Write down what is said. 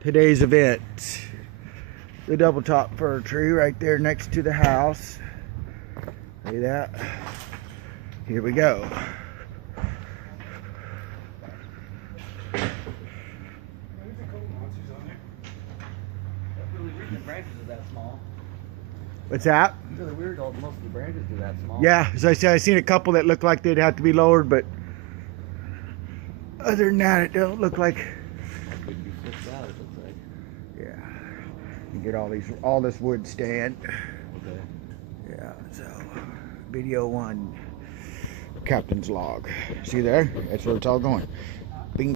today's event. The double top fir tree right there next to the house. See that? Here we go. The branches are that small. What's that? It's really weird, most of the branches are that small. Yeah, as I said, I seen a couple that look like they'd have to be lowered, but other than that, it don't look like. Could be flipped out, it looks like. Yeah, you get all this wood stand. Okay. Yeah, so video 1, captain's log. See there? That's where it's all going.